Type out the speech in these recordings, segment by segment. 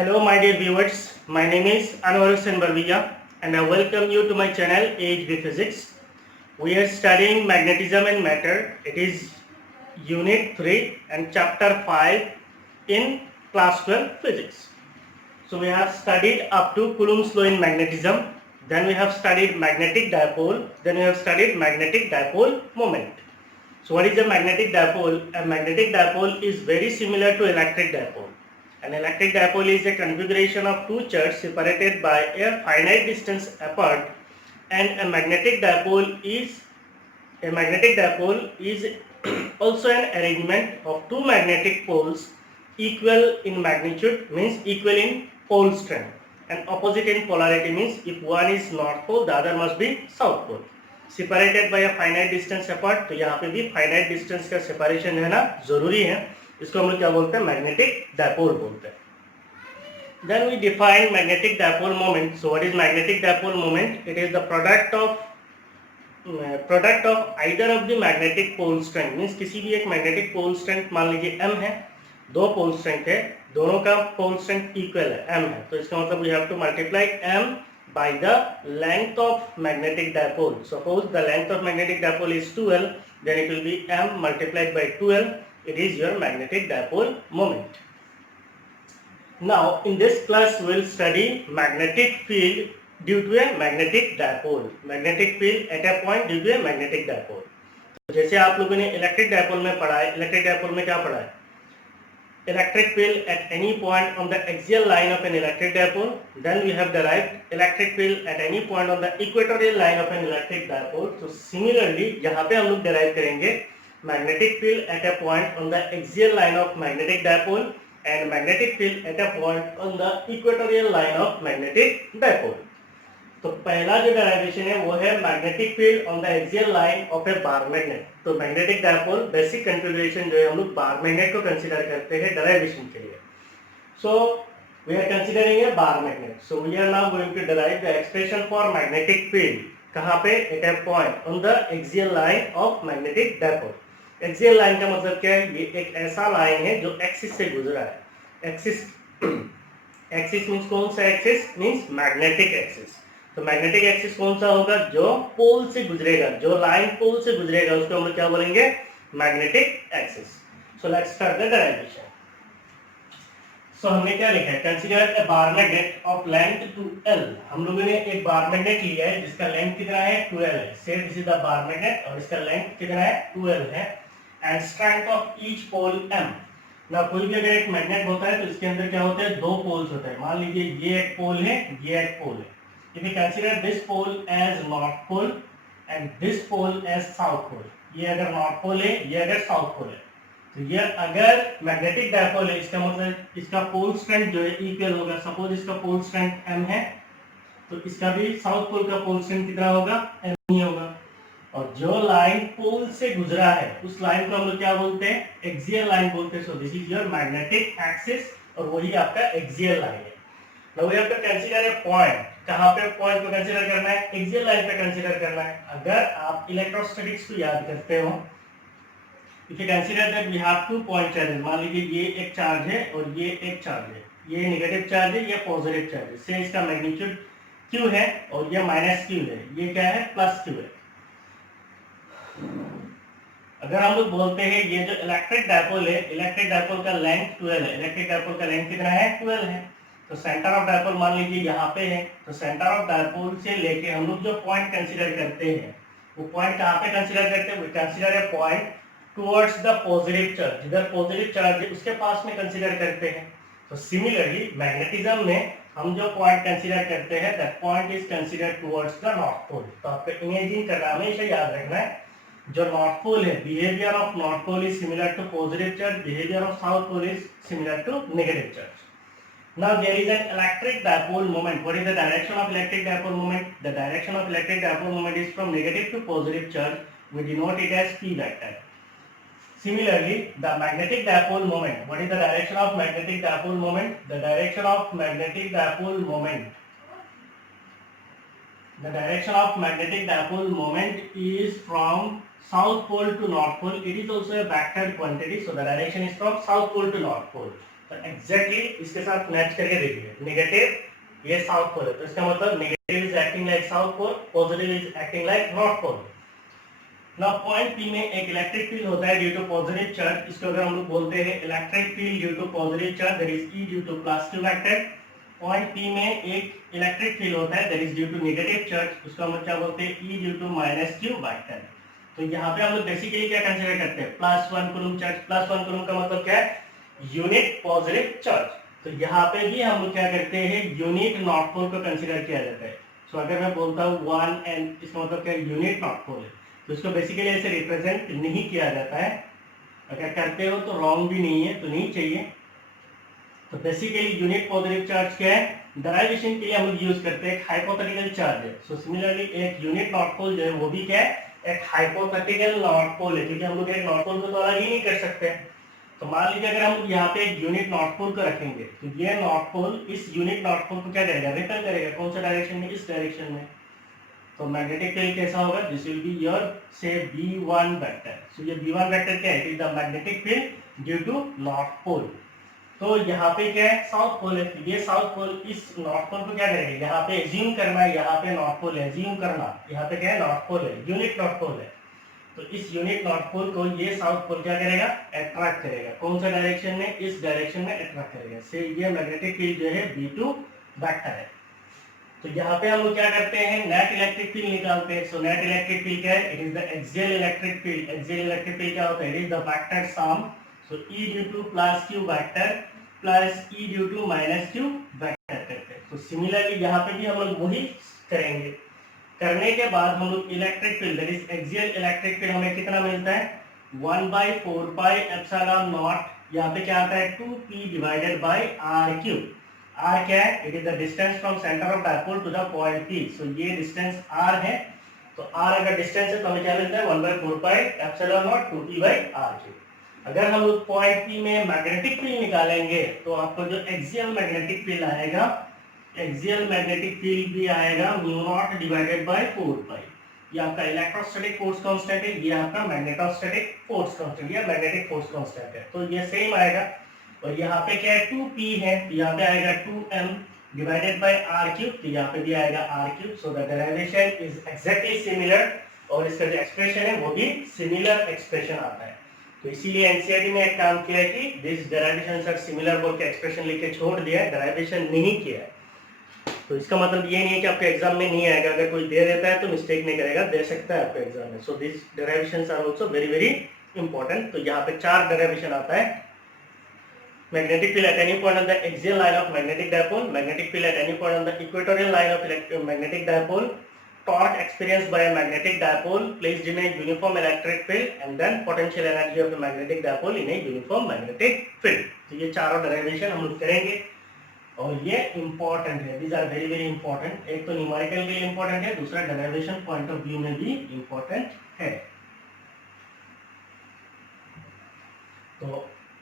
Hello, my dear viewers. My name is Anwar Hussain Barviya, and I welcome you to my channel AHB Physics. We are studying magnetism and matter. It is Unit 3 and Chapter 5 in Class 12 Physics. So we have studied up to Coulomb's law in magnetism. Then we have studied magnetic dipole. Then we have studied magnetic dipole moment. So what is a magnetic dipole? A magnetic dipole is very similar to electric dipole. An electric dipole is a configuration of two charges separated by a finite distance apart, and a magnetic dipole is also an arrangement of two magnetic poles equal in magnitude, means equal in pole strength, and opposite in polarity, means if one is north pole the other must be south pole, separated by a finite distance apart. तो यहाँ पे भी finite distance का separation रहना जरूरी है. इसको हम लोग क्या बोलते हैं? मैग्नेटिक डायपोल बोलते हैं. Then we define magnetic dipole moment. So what is magnetic dipole moment? It is the product of either of the magnetic pole strength, means किसी भी एक magnetic pole strength, मान लीजिए m है, दो pole strength है, दोनों का pole strength equal है, m है, तो इसका मतलब we have to multiply m by the length of magnetic dipole. Suppose the length of magnetic dipole is 2L, then it will be m multiplied by 2L. It is your magnetic dipole moment. Now in this class we will study magnetic field due to a magnetic dipole. Magnetic field at a point due to a magnetic dipole. तो जैसे आप लोगों ने electric dipole में पढ़ा है, electric dipole में क्या पढ़ा है? Electric field at any point on the axial line of an electric dipole. Then we have derived electric field at any point on the equatorial line of an electric dipole. So similarly यहाँ पे हम लोग derive करेंगे magnetic field at a point on the axial line of magnetic dipole and magnetic field at a point on the equatorial line of magnetic dipole. तो पहला जो derivation है वो है magnetic field on the axial line of A bar magnet. तो magnetic dipole basic configuration जो है हम लोग बार मैग्नेट को कंसीडर करते हैं डेरिवेशन के लिए. So we are considering a bar magnet. So we are now going to derive the expression for magnetic field. कहाँ पे? At a point on the axial line of magnetic dipole. Axial line का मतलब क्या है? ये एक ऐसा line है जो एक्सिस से गुजरा है. एक्सिस एक्सिस मीन्स कौन सा एक्सिस? Means magnetic axis. तो मैग्नेटिक एक्सिस कौन सा होगा? जो पोल से गुजरेगा, जो लाइन पोल से गुजरेगा उसको हम लोग क्या बोलेंगे? Magnetic axis. So let's start the derivation. So हमने क्या लिखा है? Consider a bar magnet of length 2L. हम लोगों ने एक बार मैग्नेट लिया है जिसका लेंथ कितना है? 2L है. So this is the bar magnet और इसका लेंथ कितना है? 2L है. And strength of each pole m. ना कोई भी अगर एक मैग्नेट होता है तो इसके अंदर क्या होते हैं? दो पोल्स होते हैं. मान लीजिए ये एक पोल है, ये एक पोल है. If we consider this pole as north pole and this pole as south pole, ये अगर north pole है, ये अगर south pole है, तो ये अगर magnetic dipole है, इसका मतलब इसका pole strength जो है equal होगा. Suppose इसका pole strength m है, तो इसका भी south pole का pole strength कितना होगा? m ही होगा. और जो लाइन पोल से गुजरा है उस लाइन को हम लोग क्या बोलते हैं? एक्सियल लाइन बोलते हैं. So this is your magnetic axis और वही आपका एक्सियल लाइन है. Now we have to consider a point. कहाँ पे पॉइंट को कंसीडर करना है? एक्सियल लाइन पे कंसीडर करना है. अगर आप इलेक्ट्रोस्टैटिक्स को याद करते हो, if you consider that we have two point charges. मान लीजिए ये एक चार्ज है और ये एक चार्ज है. ये नेगेटिव चार्ज है, ये पॉजिटिव चार्ज है. से इसका मैग्नीट्यूड q है और ये माइनस q है. ये क्या है? प्लस q है. अगर हम लोग बोलते हैं ये जो इलेक्ट्रिक डायपोल है, इलेक्ट्रिक डायपोल का लेंथ 12 है. इलेक्ट्रिक डायपोल का लेंथ कितना है? 12 है. तो सेंटर ऑफ डायपोल मान लीजिए यहाँ पे है. तो सेंटर ऑफ डायपोल से लेके हम लोग जो पॉइंट कंसीडर करते हैं वो पॉइंट कहाँ पे कंसीडर करते हैं? We consider a point towards the positive charge. जिधर पॉजिटिव चार्ज है उसके पास में कंसीडर करते हैं. तो सिमिलरली मैग्नेटिज्म में हम जो पॉइंट कंसीडर करते हैं that point is considered towards the north pole. तो आपको इमेजिन करना, हमेशा याद रखना है जो नॉर्थ पोल है, behaviour of north pole is similar to positive charge, behaviour of south pole is similar to negative charge. Now there is an electric dipole moment. What is the direction of electric dipole moment? The direction of electric dipole moment is from negative to positive charge. We denote it as p vector. Similarly, the magnetic dipole moment. What is the direction of magnetic dipole moment? The direction of magnetic dipole moment. The direction of magnetic dipole moment is from south pole to north pole. It is also a vector quantity. So the direction is from south pole to north pole. तो exactly इसके साथ match करके देखिए, negative ये south pole है, तो इसका मतलब negative is acting like south pole, positive is acting like north pole. Now point P में एक इलेक्ट्रिक फील्ड होता है ड्यू टू पॉजिटिव चार्ज, इसको अगर हम लोग बोलते हैं electric field due to positive charge, that is E due to plus q वेक्टर। पॉइंट पी में एक इलेक्ट्रिक फील्ड होता है that is due to negative charge, उसको हम लोग क्या बोलते हैं, E due to minus q वेक्टर। तो यहाँ पे हम लोग बेसिकली क्या कंसीडर करते हैं, +1 कूलम चार्ज। +1 कूलम का मतलब क्या है, यूनिट पॉजिटिव चार्ज। तो यहाँ पे भी हम लोग क्या करते हैं, यूनिट नॉर्थ पोल को कंसीडर किया जाता है। सो अगर मैं बोलता हूँ 1 एंड, इसका मतलब क्या, यूनिट नॉर्थ पोल है, तो इसको बेसिकली ऐसे रिप्रेजेंट नहीं किया जाता है। अगर करते हो तो रॉन्ग भी नहीं है, तो नहीं चाहिए। तो बेसिकली यूनिट पॉजिटिव चार्ज क्या है, डेरिवेशन के लिए हम लोग यूज करते हैं हाइपोथेटिकल चार्ज है। सो सिमिलरली एक यूनिट नॉर्थ पोल जो है वो भी क्या है, एक हाइपोथेटिकल नॉर्थ पोल है, क्योंकि हम लोग एक नॉर्थ पोल को तो अलग ही नहीं कर सकते। तो मान लीजिए अगर हम यहाँ पे एक यूनिट नॉर्थ पोल को रखेंगे, तो ये नॉर्थ पोल इस यूनिट नॉर्थ पोल को क्या करेगा, रिपेल करेगा। कौन सा डायरेक्शन में, इस डायरेक्शन में। तो मैग्नेटिक फील्ड कैसा होगा, दिस विल बी योर से B1 वेक्टर। सो ये B1 वेक्टर क्या है, it is the magnetic field due to north pole. तो यहाँ पे क्या है, साउथ पोल है, ये साउथ पोल इस नॉर्थ पोल को क्या करेगा, यहाँ पे एज्यूम करना है, यहाँ पे नॉर्थ पोल है, एज्यूम करना, यहाँ पे क्या है, नॉर्थ पोल है, यूनिट नॉर्थ पोल है। तो इस यूनिट नॉर्थ पोल को ये साउथ पोल क्या करेगा, अट्रैक्ट करेगा। कौन सा डायरेक्शन में, इस डायरेक्शन में अट्रैक्ट करेगा। से ये मैग्नेटिक फील्ड जो है B2 वेक्टर है। तो यहाँ पे हम लोग क्या करते हैं, नेट इलेक्ट्रिक फील्ड निकालते हैं। सो नेट इलेक्ट्रिक फील्ड क्या है, it is the axial electric field. Axial electric field क्या होता है, it is the vector sum. So E due to plus q vector plus E due to minus q vector करते हैं। तो similarly यहाँ पे भी हम लोग वही करेंगे। करने के बाद हम लोग electric field, that is axial electric field हमें कितना मिलता है, 1/4 पाई एप्सिलॉन नॉट। यहाँ पे क्या आता है, 2p divided by r cube. r क्या है, it is the distance from centre of dipole to the point p। So ये डिस्टेंस r है। तो r अगर डिस्टेंस है तो हमें क्या मिलता है, 1/4 pi epsilon naught 2p by r cube. अगर हम लोग पॉइंट p में मैग्नेटिक फील्ड निकालेंगे तो आपको जो एक्सियल मैग्नेटिक फील्ड आएगा, एक्सियल मैग्नेटिक फील्ड भी आएगा mu naught divided by 4 pi. ये आपका इलेक्ट्रोस्टैटिक फोर्स कांस्टेंट है, ये आपका मैग्नेटोस्टैटिक फोर्स कांस्टेंट या मैग्नेटिक फोर्स कांस्टेंट है। तो ये सेम आएगा। और यहाँ पे क्या है, 2p है, तो यहाँ पे आएगा 2m divided by r cube, तो यहाँ पे भी आएगा r cube. So the derivation is exactly similar, और इसका जो एक्सप्रेशन है वो भी सिमिलर एक्सप्रेशन आता है। तो इसीलिए एनसीईआरटी में एक काम किया है कि दिस डेरिवेशंस आर सिमिलर बोल के एक्सप्रेशन लिख के छोड़ दिया, डेरिवेशन नहीं किया है। तो इसका मतलब ये नहीं है कि आपके एग्जाम में नहीं आएगा, अगर कोई दे देता है तो मिस्टेक नहीं करेगा, दे सकता है आपके एग्जाम में। So this derivations are also very very important. तो यहाँ पे 4 डेरिवेशन आता है। Magnetic field at any point on the axial line of magnetic dipole, magnetic field at any point on the equatorial line of magnetic dipole, torque experienced by a magnetic dipole placed in a uniform electric field, and then potential energy of the magnetic dipole in a uniform magnetic field। तो ये चारों derivation हम लोग करेंगे और ये important है, these are very very important। एक तो न्यूमेरिकल के लिए इंपॉर्टेंट है, दूसरा डेरिवेशन पॉइंट ऑफ व्यू में भी इंपॉर्टेंट है। तो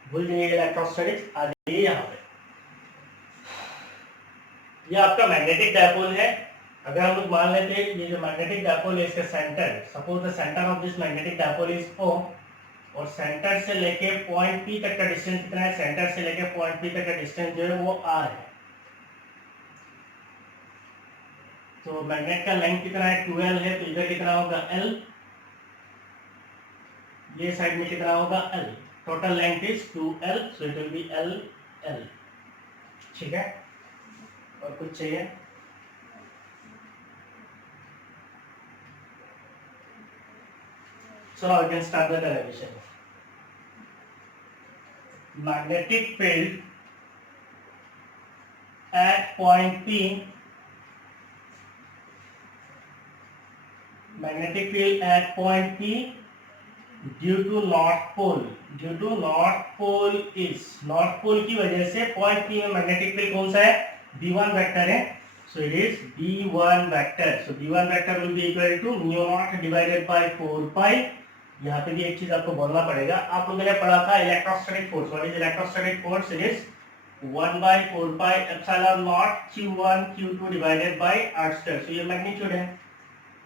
भूल जाइए इलेक्ट्रोस्टैटिक्स, आ जाइए यहाँ पे। ये आपका मैग्नेटिक डायपोल है। अगर हम लोग मान लेते हैं ये जो मैग्नेटिक डायपोल है इसका centre, suppose the centre of this magnetic dipole is O, और सेंटर से लेके पॉइंट P तक का डिस्टेंस कितना है, सेंटर से लेके पॉइंट P तक का डिस्टेंस जो है वो R है। तो मैग्नेट का लेंथ कितना है, 12 है, तो इधर कितना होगा L, ये साइड में कितना होगा L। Total length is 2L, so it will B L। ठीक है, और कुछ चाहिए? So now we can start the derivation. Magnetic field at point P, magnetic field at point P due to north pole, due to north pole is, north pole की वजह से point P में magnetic field कौन सा है, B1 vector है। So it is B1 vector. So B1 vector will be equal to mu naught divided by 4 pi। यहाँ पे भी एक चीज आपको बोलना पड़ेगा, आप लोगों ने पढ़ा था electrostatic force. What is electrostatic force? It is 1/4 pi epsilon naught q1 q2 divided by r square. So ये मैग्नीट्यूड है।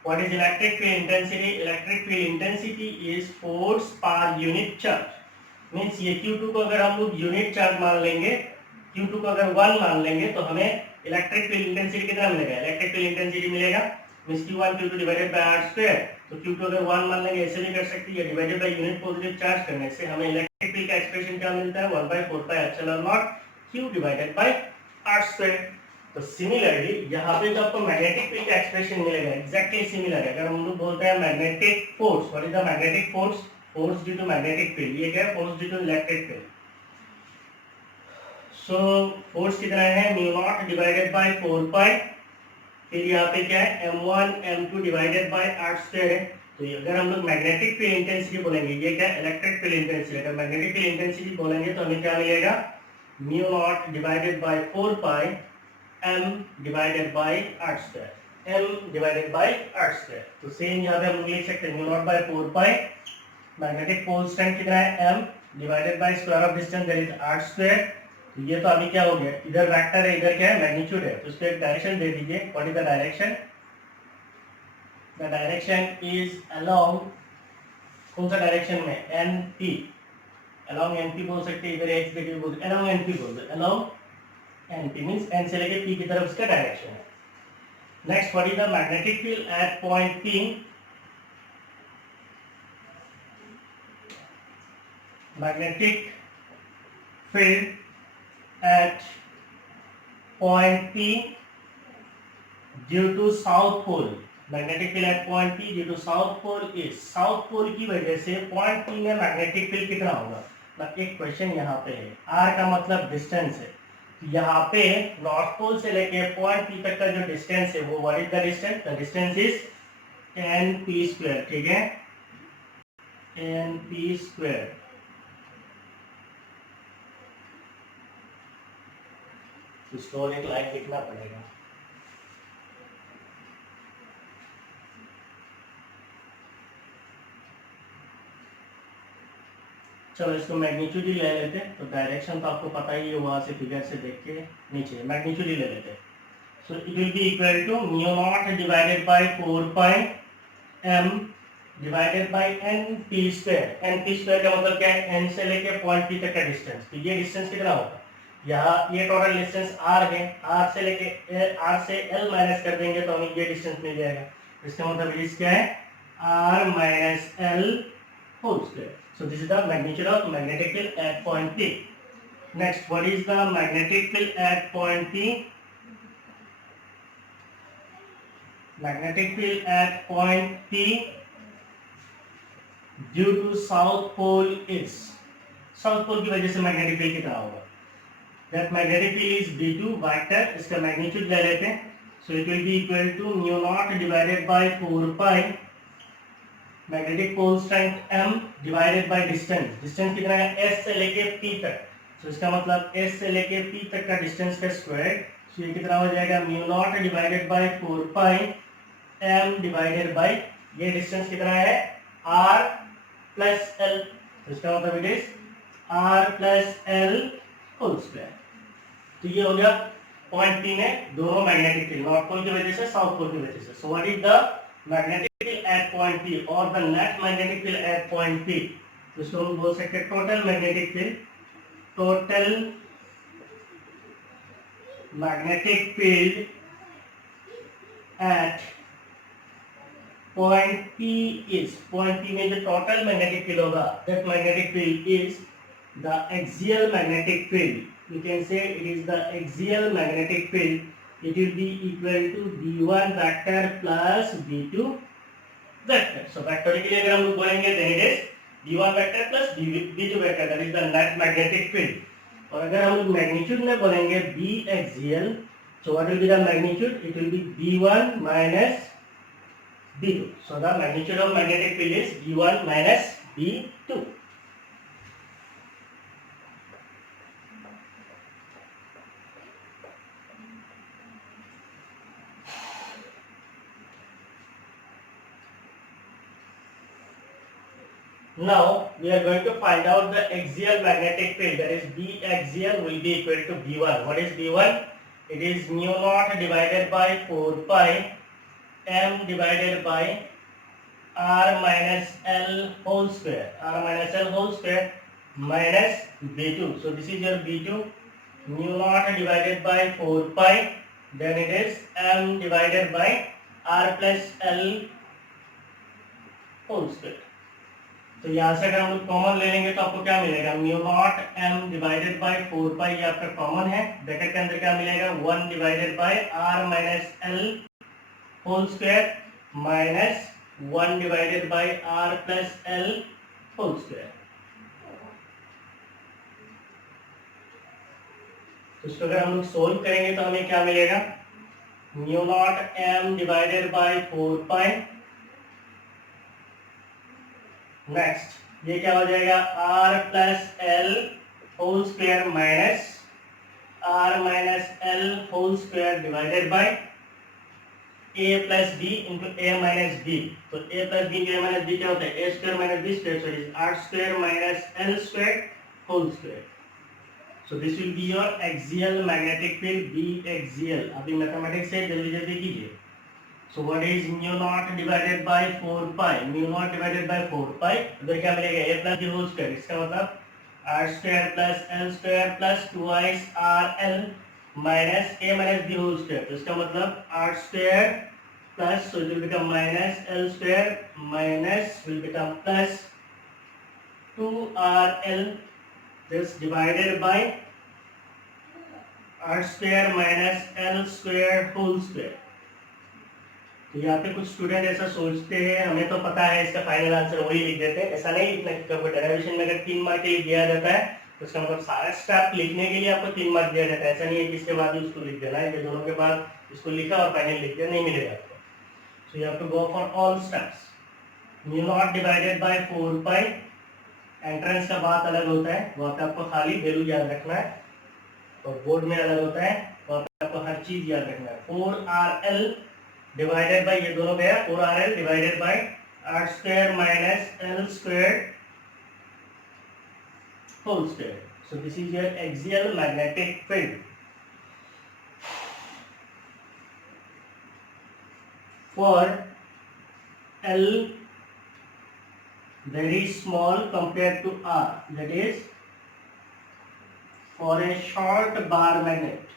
What is electric field intensity? Electric field intensity is force per unit charge. Means ये Q2 को अगर हम लोग unit charge मान लेंगे, Q2 को अगर 1 मान लेंगे तो हमें इलेक्ट्रिक फील्ड इंटेंसिटी कितना मिलेगा, इलेक्ट्रिक फील्ड इंटेंसिटी मिलेगा means Q1 Q2 divided by R square. तो Q2 अगर 1 मान लेंगे ऐसे भी कर सकते हैं, divided by unit positive charge करने से हमें इलेक्ट्रिक फील्ड का एक्सप्रेशन क्या मिलता है 1/4 pi epsilon naught Q divided by R square. तो सिमिलरली यहाँ पे जो आपको मैग्नेटिक फील्ड का एक्सप्रेशन मिलेगा एग्जैक्टली सिमिलर है। अगर हम लोग बोलते हैं magnetic force, what is the magnetic force, force due to magnetic field, ये क्या है force due to electric field. So force कितना है mu naught divided by 4 pi, फिर यहाँ पे क्या है m1 m2 divided by r square है। तो अगर हम लोग मैग्नेटिक फील्ड इंटेंसिटी बोलेंगे, ये क्या इलेक्ट्रिक फील्ड इंटेंसिटी, अगर मैग्नेटिक फील्ड इंटेंसिटी बोलेंगे तो हमें क्या मिलेगा mu naught divided by 4 pi m divided by r square, m divided by r square. तो सेम यहाँ पे हम लोग लिख सकते हैं mu naught by 4 pi, magnetic pole strength कितना है m divided bye square of distance that is r square. तो ये तो अभी क्या हो गया, इधर वेक्टर है इधर क्या है मैग्नीट्यूड है, तो इसको एक डायरेक्शन दे दीजिए। What is the direction, the direction is along, कौन सा डायरेक्शन में np, अलोंग np बोल सकते हैं, इधर x देखिए बोल अलोंग np बोल दो, अलोंग np मींस n से लेके p की तरफ इसका डायरेक्शन है। Next what is the magnetic field at point p, magnetic field at point P due to south pole, magnetic field at point P due to south pole is, south pole की वजह से point P में magnetic field कितना होगा। मतलब एक question यहाँ पे है, R का मतलब डिस्टेंस है, यहाँ पे नॉर्थ पोल से लेके पॉइंट P तक का जो डिस्टेंस है वो what is the distance, the distance is np square, ठीक है np स्क्वायर। इसको और एक लाइन लिखना पड़ेगा। चलो इसको मैग्नीट्यूड ही ले लेते हैं, तो डायरेक्शन तो आपको पता ही है, वहां से फिगर से देख के नीचे मैग्नीट्यूड ही ले लेते हैं। So it will be equal to mu naught divided by 4 pi m divided by np square. np square का मतलब क्या है, n से लेके पॉइंट p तक का डिस्टेंस। तो ये डिस्टेंस कितना होगा, यहाँ ये टोटल डिस्टेंस r है, r से लेके r से l माइनस कर देंगे तो हमें ये डिस्टेंस मिल जाएगा। इसका मतलब इस क्या है r minus l whole square. So this is the magnitude of magnetic field at point P। Next what is the magnetic field at point P, magnetic field at point P due to south pole is, south pole की वजह से magnetic field कितना होगा, that magnetic field is d2 vector, इसका magnitude ले लेते हैं। so it will be equal to mu naught divided by 4 pi magnetic pole strength m divided by distance, distance कितना है s से लेके p तक, so इसका मतलब s से लेके p तक का डिस्टेंस का स्क्वायर, so ये कितना हो जाएगा mu naught divided by 4 pi m divided by ये डिस्टेंस कितना है r प्लस l, तो इसका मतलब it is r plus l whole square. तो ये हो गया पॉइंट P में दोनों मैग्नेटिक फील्ड, नॉर्थ पोल की वजह से साउथ पोल की वजह से। So what is the magnetic field at point P और the net magnetic field at point P, तो इसको हम बोल सकते हैं total magnetic field, total magnetic field at point P is, point P में जो टोटल मैग्नेटिक फील्ड होगा that magnetic field is the axial magnetic field, you can say it is the axial magnetic field, it will be equal to v1 vector plus v2 vector। so vectorically अगर हम लोग बोलेंगे then it is v1 vector plus v2 vector, that is the net magnetic field। और अगर हम लोग magnitude में बोलेंगे v axial, so what will be the magnitude, it will be v1 minus v2। so the magnitude of magnetic field is v1 minus v2। Now we are going to find out the axial magnetic field, that is B axial will be equal to V1. What is V1? It is mu naught divided by 4 pi m divided by r minus l whole square, r minus l whole square। minus b2. So this is your b2, mu naught divided by 4 pi, then it is m divided by r plus l whole square. तो यहाँ से अगर हम लोग common ले लेंगे तो आपको क्या मिलेगा, mu naught M divided by 4 pi, ये आपका कॉमन है. ब्रैकेट के अंदर क्या मिलेगा, 1 divided by R minus L whole square minus 1 divided by R plus L whole square. तो इसको अगर हम लोग सोल्व करेंगे तो हमें क्या मिलेगा, mu naught M divided by 4 pi. Next ये क्या हो जाएगा, R plus L whole square minus R minus L whole square divided by A plus B into A minus B. तो A plus B into A minus B क्या होता है, A square minus B square, so is R square minus L square whole square. So this will be your axial magnetic field, B axial. अभी mathematics से जल्दी जल्दी कीजिए. So what is mu naught divided by 4 pi? Mu naught divided by 4 pi. उधर क्या मिलेगा, a plus b whole square. इसका मतलब r square plus l square plus 2x r l minus a minus b whole square. तो इसका मतलब r square plus, so it will become minus l square minus will become plus 2rl. This divided by r square minus l square whole square. तो यहाँ पे कुछ student ऐसा सोचते हैं, हमें तो पता है इसका फाइनल आंसर वही लिख देते हैं. ऐसा नहीं लिखना, क्योंकि डेरिवेशन में अगर 3 मार्क के लिए दिया जाता है तो इसका मतलब सारा स्टेप लिखने के लिए आपको 3 मार्क दिया जाता है. ऐसा नहीं है कि इसके बाद ही उसको लिख देना है, कि दोनों के बाद इसको लिखा और फाइनल लिख दिया, नहीं मिलेगा आपको. So you have to go for all steps. Mu naught divided by 4 pi. Entrance का बात अलग होता है, वहाँ पे आपको खाली वैल्यू याद रखना है, और बोर्ड में अलग होता है, वहाँ पे आपको हर चीज याद रखना है. 4rl डिवाइडेड बाय, ये दोनों गया, 4rl divided by r square minus l square whole square. So this is your axial magnetic field. For l very small compared to r, that is for a short bar magnet,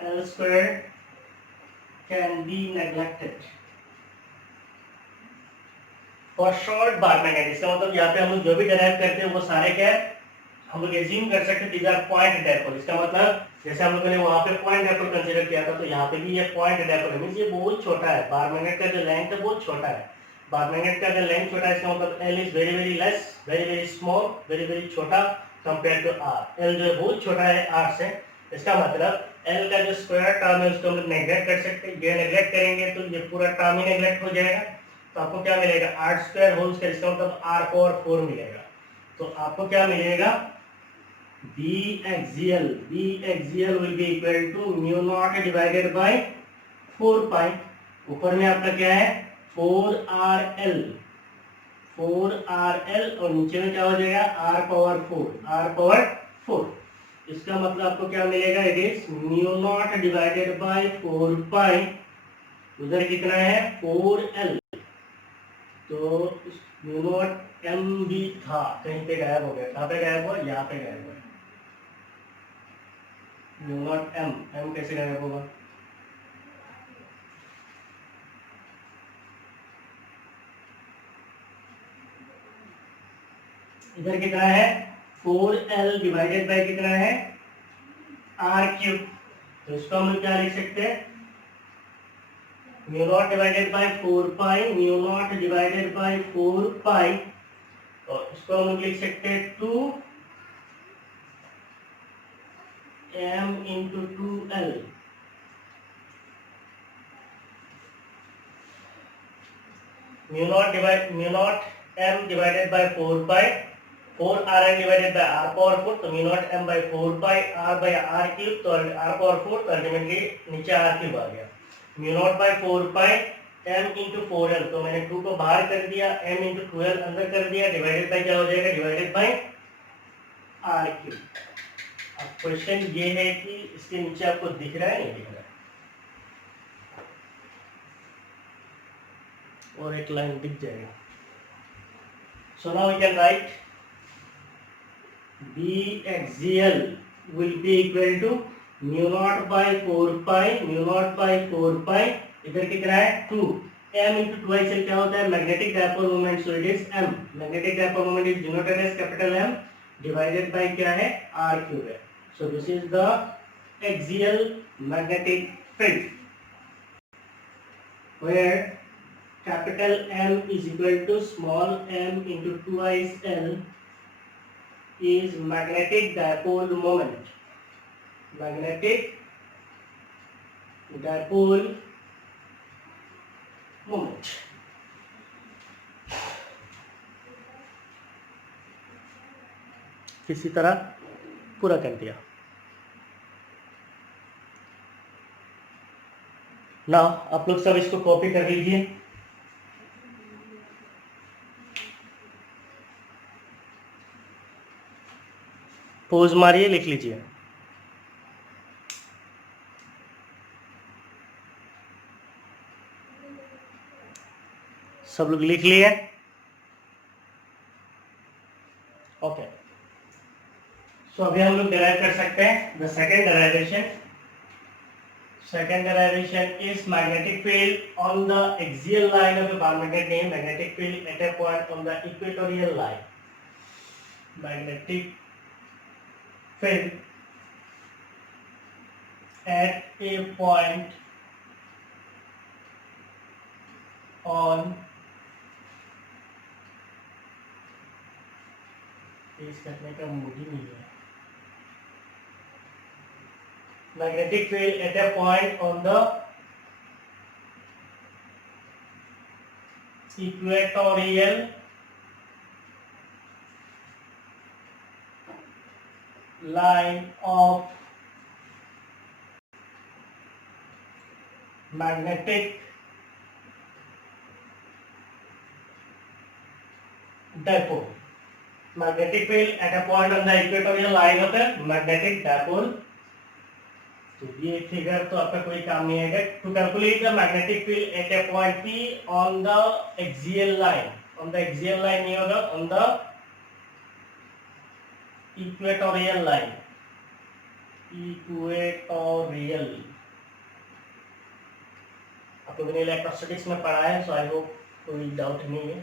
L square can be neglected. For short bar magnet, इसका मतलब यहाँ पे हम लोग जो भी derive करते हैं वो सारे क्या है, हम लोग एज्यूम कर सकते हैं these are point dipole. इसका मतलब जैसे हम लोगों ने वहाँ पे पॉइंट डायपोल कंसीडर किया था, तो यहाँ पे भी ये पॉइंट डायपोल मींस ये बहुत छोटा है. बार मैग्नेट का जो लेंथ है बहुत छोटा है. बार मैग्नेट का अगर लेंथ छोटा है, इसका मतलब L is very very less, very very small, very very छोटा कंपेयर टू R. L जो है बहुत छोटा है R से. इसका मतलब L का जो स्क्वायर टर्म है उसको हम लोग नेग्लेक्ट कर सकते हैं. ये नेग्लेक्ट करेंगे तो ये पूरा टर्म ही नेग्लेक्ट हो जाएगा. तो आपको क्या मिलेगा, R स्क्वायर होल स्क्वायर, इसका मतलब R पावर 4 मिलेगा. तो आपको क्या मिलेगा, B axial will be equal to mu naught divided by 4 pi. ऊपर में आपका क्या है, 4rl और नीचे में क्या हो जाएगा, r पावर 4. इसका मतलब आपको क्या मिलेगा, it is mu naught divided by 4 pi. उधर कितना है, 4l. तो mu naught m भी था, कहीं पे गायब हो गया. कहाँ पे गायब हुआ, यहाँ पे गायब हुआ. म्यू नॉट एम कैसे गायब होगा, इधर कितना है, 4l डिवाइडेड बाय कितना है, r क्यूब. तो इसको हम लोग क्या लिख सकते हैं, mu naught divided by 4 pi, mu naught divided by 4 pi, और इसको हम लोग लिख सकते हैं 2 m into 2l. mu naught m divided by 4 pi, 4rn divided by r power 4. तो mu naught m by 4 pi r by r cube, तो r power 4, तो अल्टीमेटली नीचे r क्यूब आ गया. mu naught by 4 pi m into 4l, तो मैंने 2 को बाहर कर दिया, m into 2l अंदर कर दिया, डिवाइडेड बाय क्या हो जाएगा, डिवाइडेड बाय r क्यूब. अब क्वेश्चन ये है कि इसके नीचे आपको दिख रहा है, नहीं दिख रहा है, और एक लाइन दिख जाएगा. So now we can write B axial will be equal to mu naught by 4 pi इधर कितना है 2 m into 2 axial क्या होता है magnetic dipole moment. So it is m. Magnetic dipole moment is denoted as capital M divided by क्या है r cube है. So this is the axial magnetic field where capital M is equal to small m into 2 L is magnetic dipole moment. Magnetic dipole moment. किसी तरह पूरा कर दिया. ना आप लोग सब इसको कॉपी कर लीजिए. पोज मारिए, लिख लीजिए. सब लोग लिख लिए. ओके. सो अभी हम लोग डिराइव कर सकते हैं the second derivation. Second derivation is magnetic field on the axial line of a bar magnet name magnetic field at a point on the equatorial line. Magnetic field at a point on इस करने का mood ही नहीं है. Magnetic field at a point on the equatorial line of magnetic dipole. Magnetic field at a point on the equatorial line of a magnetic dipole. तो ये figure तो आपका कोई काम नहीं आएगा. To calculate the magnetic field at a point P on the axial line. On the axial line नहीं होगा, on the equatorial line. Equatorial आप लोगों ने इलेक्ट्रोस्टैटिक्स में पढ़ा है, सो आई होप कोई डाउट नहीं है.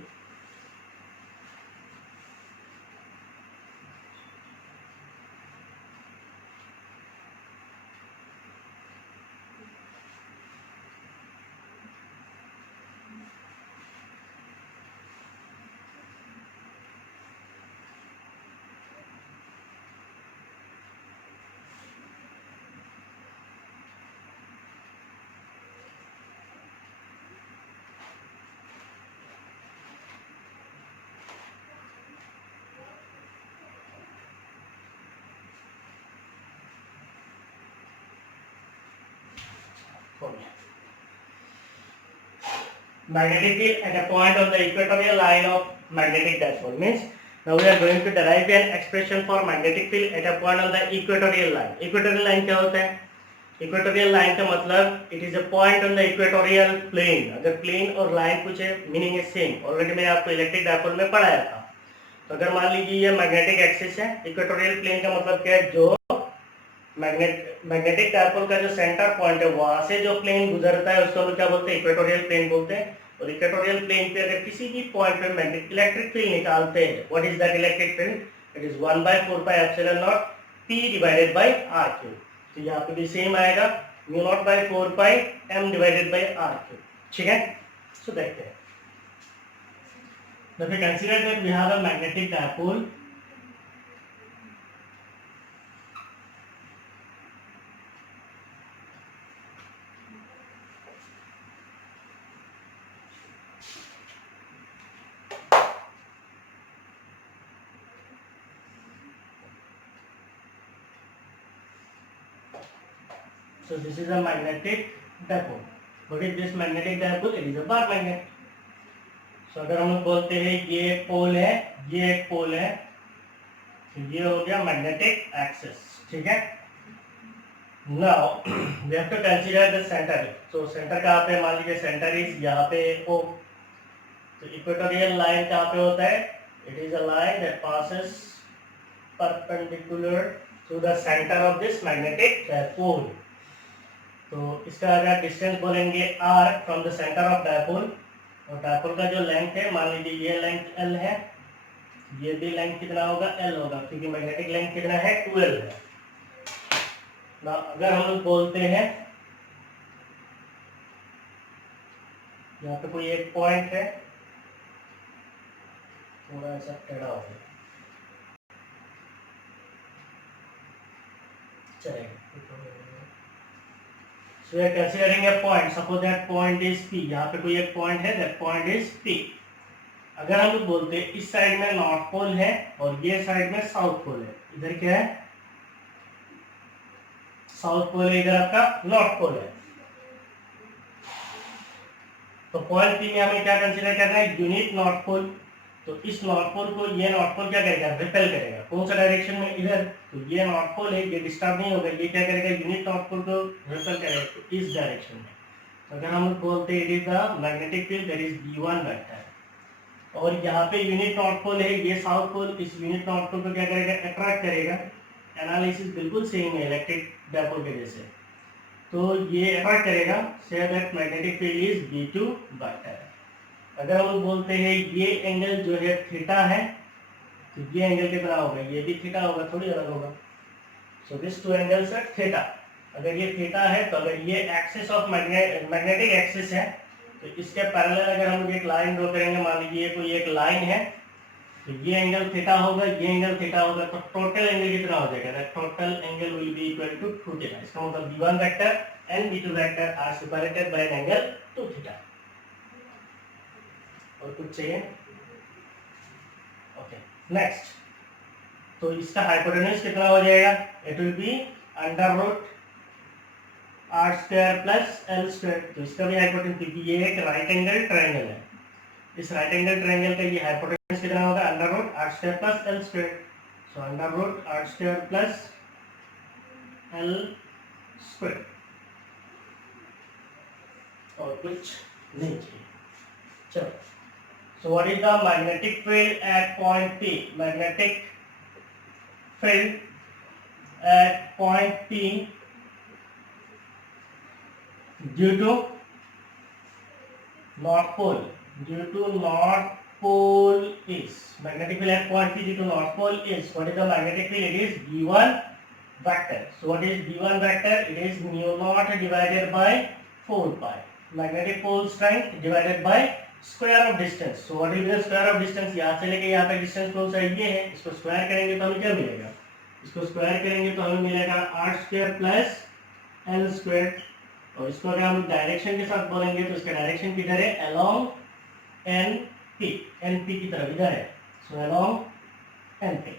Magnetic field at a point on the equatorial line of magnetic dipole means now we are going to derive an expression for magnetic field at a point on the equatorial line. Equatorial line क्या होता है? Equatorial line का मतलब it is a point on the equatorial plane. अगर plane और line कुछ है meaning is same. Already मैंने आपको इलेक्ट्रिक डायपोल में पढ़ाया था. तो अगर मान लीजिए ये मैग्नेटिक एक्सिस है, इक्वेटोरियल प्लेन का मतलब क्या है, जो मैग्नेटिक डायपोल का जो सेंटर पॉइंट है वहां से जो प्लेन गुजरता है उसको हम क्या बोलते हैं, इक्वेटोरियल प्लेन बोलते हैं. और इक्वेटोरियल प्लेन पे अगर किसी भी पॉइंट पे मैग्नेटिक इलेक्ट्रिक फील्ड निकालते हैं, what is that electric field? It is 1/4 pi epsilon naught P divided by R cube. तो यहाँ पे भी सेम आएगा, mu naught by 4 pi M divided by R cube. ठीक है. सो देखते हैं. Now we consider that we have a magnetic dipole so this is a magnetic dipole. What is this magnetic dipole? It is a bar magnet. So अगर हम लोग बोलते हैं ये एक पोल है, ये एक पोल है, तो ये हो गया मैग्नेटिक एक्सिस. ठीक है. Now we have to consider the center. So center कहाँ पे? मान लीजिए center is यहाँ पे O. तो इक्वेटोरियल लाइन कहाँ पे होता है? It is a line that passes perpendicular to the centre of this magnetic dipole. तो इसका अगर डिस्टेंस बोलेंगे r from the centre of dipole, और डायपोल का जो लेंथ है, मान लीजिए ये लेंथ l है, ये भी लेंथ कितना होगा? l होगा, क्योंकि मैग्नेटिक लेंथ कितना है? 12 है ना। अगर हम लोग बोलते हैं यहाँ पे कोई एक पॉइंट है, थोड़ा सा टेढ़ा हो गया, चलेगा। So we are considering a point. Suppose that point is P. यहाँ पे कोई एक पॉइंट है, that point is P. अगर हम लोग बोलते हैं इस साइड में नॉर्थ पोल है और ये साइड में साउथ पोल है, इधर क्या है? साउथ पोल है, इधर आपका नॉर्थ पोल है। तो पॉइंट पी में हमें क्या कंसीडर करना है? Unit north pole. तो इस नॉर्थ पोल को ये नॉर्थ पोल क्या करेगा? रिपेल करेगा। कौन सा डायरेक्शन में? इधर। तो ये नॉर्थ पोल है, ये डिस्टर्ब नहीं होगा, ये क्या करेगा? यूनिट नॉर्थ पोल को रिपेल करेगा, तो इस डायरेक्शन में। तो अगर हम बोलते हैं it is the magnetic field that is B1 vector, और यहाँ पे यूनिट नॉर्थ पोल है, ये साउथ पोल, इस यूनिट नॉर्थ पोल को क्या करेगा? अट्रैक्ट करेगा। एनालिसिस बिल्कुल सेम है इलेक्ट्रिक डायपोल के जैसे। तो ये अट्रैक्ट करेगा, say that magnetic field is B2 vector. अगर हम लोग बोलते हैं ये एंगल जो है थीटा है, तो ये एंगल कितना होगा? ये भी थीटा होगा, थोड़ी अलग होगा। So this two angles are theta. अगर ये थीटा है, तो अगर ये एक्सिस ऑफ मैग्नेटिक एक्सिस है, तो इसके पैरेलल अगर हम लोग एक लाइन ड्रॉ करेंगे, मान लीजिए कोई एक लाइन है, तो ये एंगल थीटा होगा, ये एंगल थीटा होगा, तो टोटल एंगल कितना हो जाएगा? That total angle will be equal to 2 theta. इसका मतलब B1 vector and B2 vector are separated by an angle 2 theta. और कुछ चाहिए? Okay, next. तो इसका हाइपोटेन्यूज कितना हो जाएगा? It will be under root r square plus l square. तो इसका भी हाइपोटेन्यूज, क्योंकि ये एक राइट एंगल ट्रायंगल है, इस राइट एंगल ट्रायंगल का ये हाइपोटेन्यूज कितना होगा? Under root r square plus l square. So under root r square plus l square. और कुछ नहीं चाहिए। चलो, so what is the magnetic field at point P? Magnetic field at point P due to north pole. Due to north pole is magnetic field at point P due to north pole is, what is the magnetic field? It is B1 vector. So what is B1 vector? It is mu naught divided by 4 pi. Magnetic pole strength divided by square of distance. So what is the square of distance? यहाँ से लेके यहाँ पे distance कौन सा? ये है। इसको स्क्वायर करेंगे तो हमें क्या मिलेगा? इसको स्क्वायर करेंगे तो हमें मिलेगा r square plus l square. और इसको अगर हम डायरेक्शन के साथ बोलेंगे तो इसका डायरेक्शन किधर है? अलोंग NP, NP की तरफ इधर है। So along NP।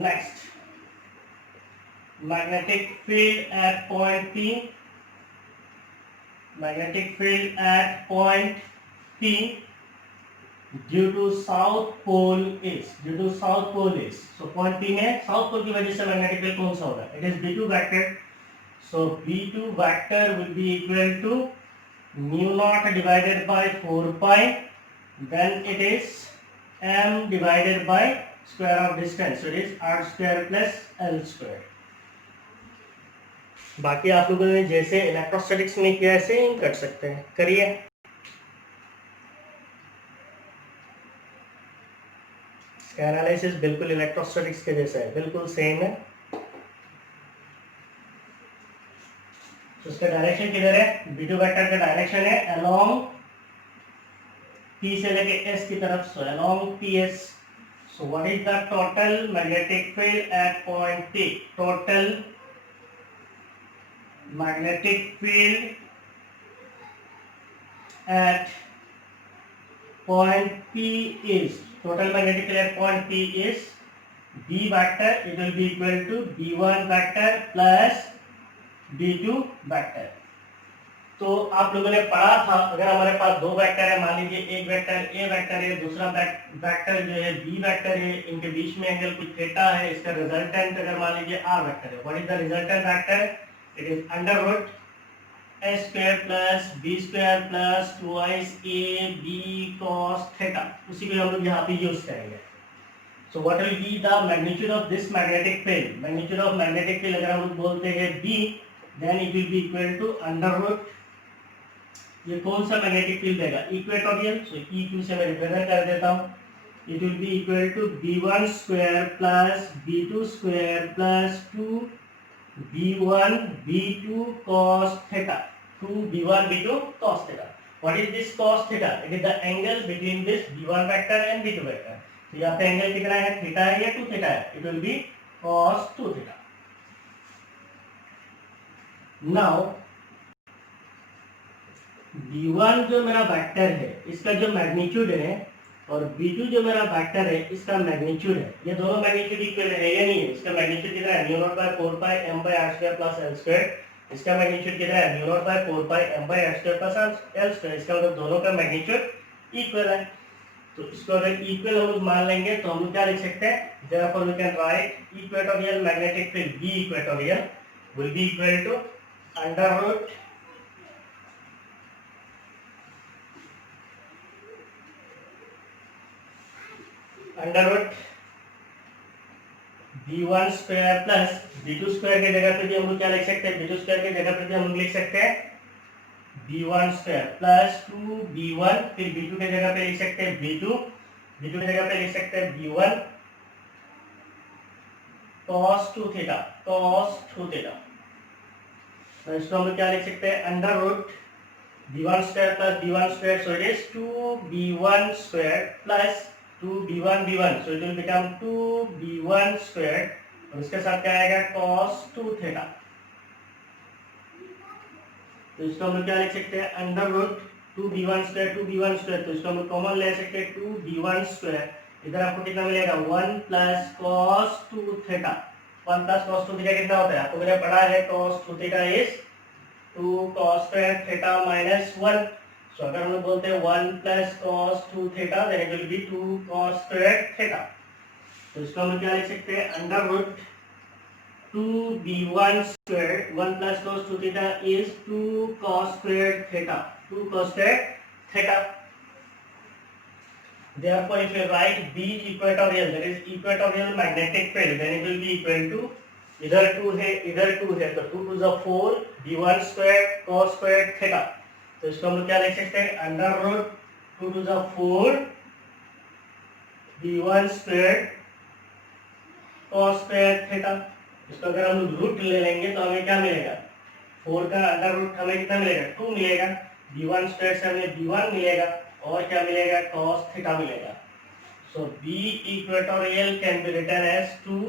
Next, magnetic field at point P। Magnetic field at point P due to south pole is, due to south pole is, so point P में south pole की वजह से magnetic field कौन सा होगा? It is B2 vector. So B2 vector will be equal to mu naught divided by 4 pi, then it is m divided by square of distance, so it is r square plus l square. बाकी आप लोगों ने जैसे electrostatics में किया ऐसे ही कर सकते हैं, करिए। एनालिसिस बिल्कुल इलेक्ट्रोस्टैटिक्स के जैसा है, बिल्कुल सेम है। तो उसका डायरेक्शन किधर है? B2 वेक्टर का डायरेक्शन है अलोंग P से लेके S की तरफ, so along PS। So what is the total magnetic field at point P? Total magnetic field at point P is, total magnetic field at point P is B vector, it will be equal to B1 vector plus B2 vector। तो आप लोगों ने पढ़ा था, अगर हमारे पास दो vector है, मान लीजिए एक वेक्टर A वेक्टर है, दूसरा वेक्टर जो है B वेक्टर है, इनके बीच में एंगल कुछ थीटा है, इसका रिजल्टेंट अगर मान लीजिए R वेक्टर है, what is the resultant vector? It is under root a square plus b square plus twice a b cos theta, उसी को हम लोग यहाँ पे यूज करेंगे. So what will be the magnitude of this magnetic field? Magnitude of magnetic field अगर हम लोग बोलते हैं b, then it will be equal to under root, ये कौन सा मैग्नेटिक फील्ड देगा? इक्वेटोरियल. सो E2 से मैं रिप्रेजेंट कर देता हूँ. It will be equal to b1 square plus b2 square plus 2b1 b2 cos theta, 2b1 b2 cos theta. What is this cos theta? It is the angle between this b1 vector and b2 vector. तो यहाँ पे angle कितना है? Theta है या 2 theta है? It will B cos 2 theta. Now b1 जो मेरा वेक्टर है इसका जो मैग्नीट्यूड है और b2 जो मेरा वेक्टर है इसका मैग्नीट्यूड है, ये दोनों मैग्नीट्यूड इक्वल है या नहीं है? इसका मैग्नीट्यूड कितना है? Mu naught by 4 pi m by r square plus l square. इसका मैग्नीट्यूड कितना है? Mu naught by 4 pi m by r square plus l square. इसका मतलब दोनों का मैग्नीट्यूड इक्वल है. तो इसको अगर इक्वल हम लोग मान लेंगे तो हम लोग क्या लिख सकते हैं? Therefore we can write equatorial magnetic field B equatorial will be equal to under root b1 square plus b2 square के जगह पे भी हम लोग क्या लिख सकते हैं? b2 स्क्वायर के जगह पे भी हम लोग लिख सकते हैं b1 स्क्वायर प्लस 2b1, फिर b2 के जगह पे लिख सकते हैं b2 के जगह पे लिख सकते हैं b1 cos 2 theta, cos 2 theta. तो इसको हम लोग क्या लिख सकते हैं? Under root b1 square plus b1 square, so it is 2b1 square plus 2b1 b1, so it will become 2b1 square और इसके साथ क्या आएगा? cos 2 theta. तो इसको हम लोग क्या लिख सकते हैं? अंडर रूट 2b1 स्क्वायर तो इसको हम लोग कॉमन ले सकते हैं 2b1 स्क्वायर. इधर आपको कितना मिलेगा? 1 plus cos 2 theta. 1 plus cos 2 theta कितना होता है? आपको मैंने पढ़ा है cos 2 theta is 2 cos square theta minus 1. तो अगर हम लोग बोलते हैं 1 plus cos 2 theta then it will be 2 cos square theta. तो इसको हम क्या लिख सकते हैं? Under root 2b1 square 1 plus cos 2 theta is 2 cos square theta, 2 cos square theta. Therefore if you write B equatorial, that is equatorial magnetic field, then it will be equal to इधर 2 है इधर 2 है तो 2 to the 4 b1 square cos square theta. तो इसको हम लोग क्या लिख सकते हैं? Under root 2 to the 4 b1 square cos square theta. इसको अगर हम लोग रूट ले लेंगे तो हमें क्या मिलेगा? 4 का अंडर रूट हमें कितना मिलेगा? 2 मिलेगा. b1 स्क्वायर से हमें b1 मिलेगा और क्या मिलेगा? cos थीटा मिलेगा. So b equatorial can be written as 2.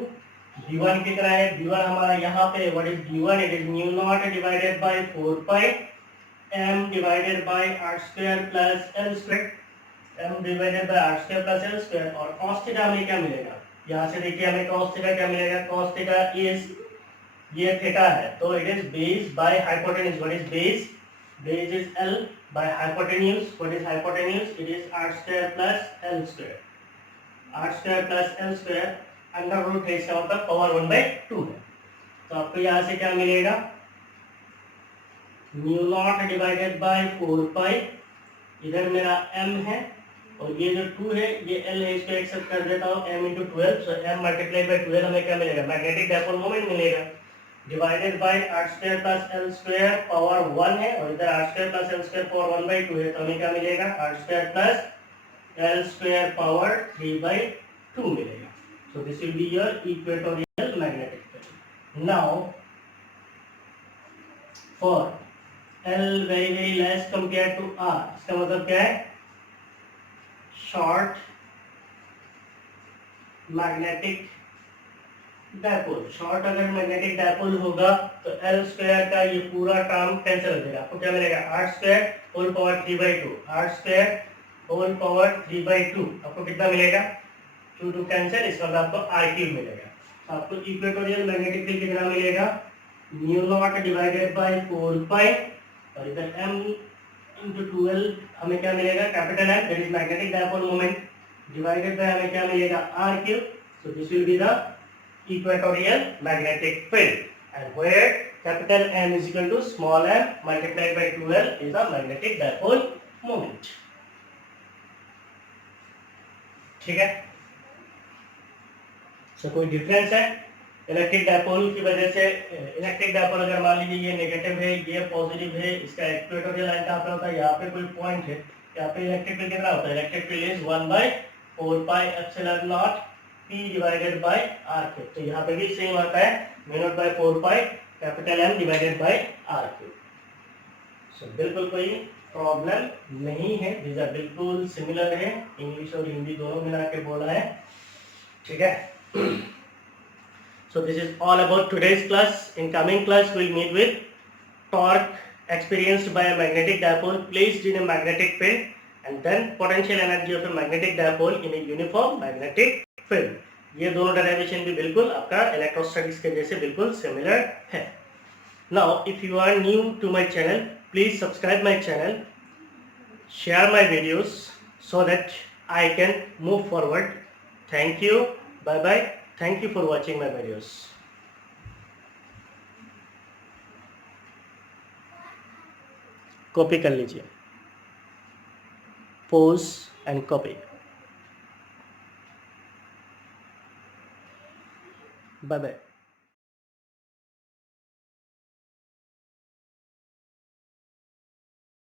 b1 कितना है? b1 हमारा यहाँ पे what is b1? It is mu naught divided by 4 pi m divided by r square plus l square, m divided by r square plus l square. और cos theta हमें क्या मिलेगा? यहाँ से देखिए हमें cos थीटा क्या मिलेगा? cos थीटा इज ये थीटा है तो it is base by hypotenuse. What is base? Base is l by hypotenuse. What is hypotenuse? It is r square plus l square. r square plus l square under root है, इसका मतलब power 1/2 है. तो आपको यहाँ से क्या मिलेगा? म्यू नॉट डिवाइडेड बाय 4 पाई, इधर मेरा m है और ये जो 2 है ये l है, इसको एक्सेप्ट कर देता हूँ m into 12. So m multiply by 12 हमें क्या मिलेगा? मैग्नेटिक डायपोल मोमेंट मिलेगा. Divided by r square plus l square power 1 है और इधर r square plus l square power 1/2 है तो हमें क्या मिलेगा? r square plus l square power 3/2 मिलेगा. सो this will be your equatorial magnetic field. Now for L very less compared to R, इसका मतलब क्या है? Short magnetic dipole. शॉर्ट अगर मैग्नेटिक डायपोल होगा तो L स्क्वायर का ये पूरा टर्म कैंसिल हो जाएगा. आपको क्या मिलेगा? R square whole power 3/2, R square whole power 3/2. आपको कितना मिलेगा? 2 कैंसिल, इसका मतलब आपको R क्यूब मिलेगा. तो आपको इक्वेटोरियल मैग्नेटिक फील्ड कितना मिलेगा? Mu naught divided by 4 pi और इधर m into 12 हमें क्या मिलेगा? Capital M, that is magnetic dipole moment, divided by हमें क्या मिलेगा? R cube. So this will be the equatorial magnetic field. And where capital M is equal to small m multiplied by 2L is the magnetic dipole moment. ठीक है, सो कोई difference है electric dipole की वजह से? इलेक्ट्रिक डायपोल अगर मान लीजिए ये नेगेटिव है, ये पॉजिटिव है, इसका इक्वेटोरियल लाइन कहाँ पे होता है? यहाँ पे कोई पॉइंट है, यहाँ पे इलेक्ट्रिक फील्ड कितना होता है? Electric field is 1/4πε0 P divided by r cube. तो यहाँ पे भी सेम आता है, μ0/4π M divided by r cube. So बिल्कुल कोई प्रॉब्लम नहीं है, दिस आर बिल्कुल सिमिलर है, इंग्लिश और हिंदी दोनों मिला के बोला है, ठीक है। So this is all about today's class. In coming class we'll meet with torque experienced by a magnetic dipole placed in a magnetic field and then potential energy of a magnetic dipole in a uniform magnetic field. ये दोनों derivation भी बिल्कुल आपका electrostatics के जैसे बिल्कुल similar है। Now if you are new to my channel, please subscribe my channel, share my videos so that I can move forward. Thank you, bye bye. Thank you for watching my videos. Copy कर लीजिए, pause and copy. Bye bye.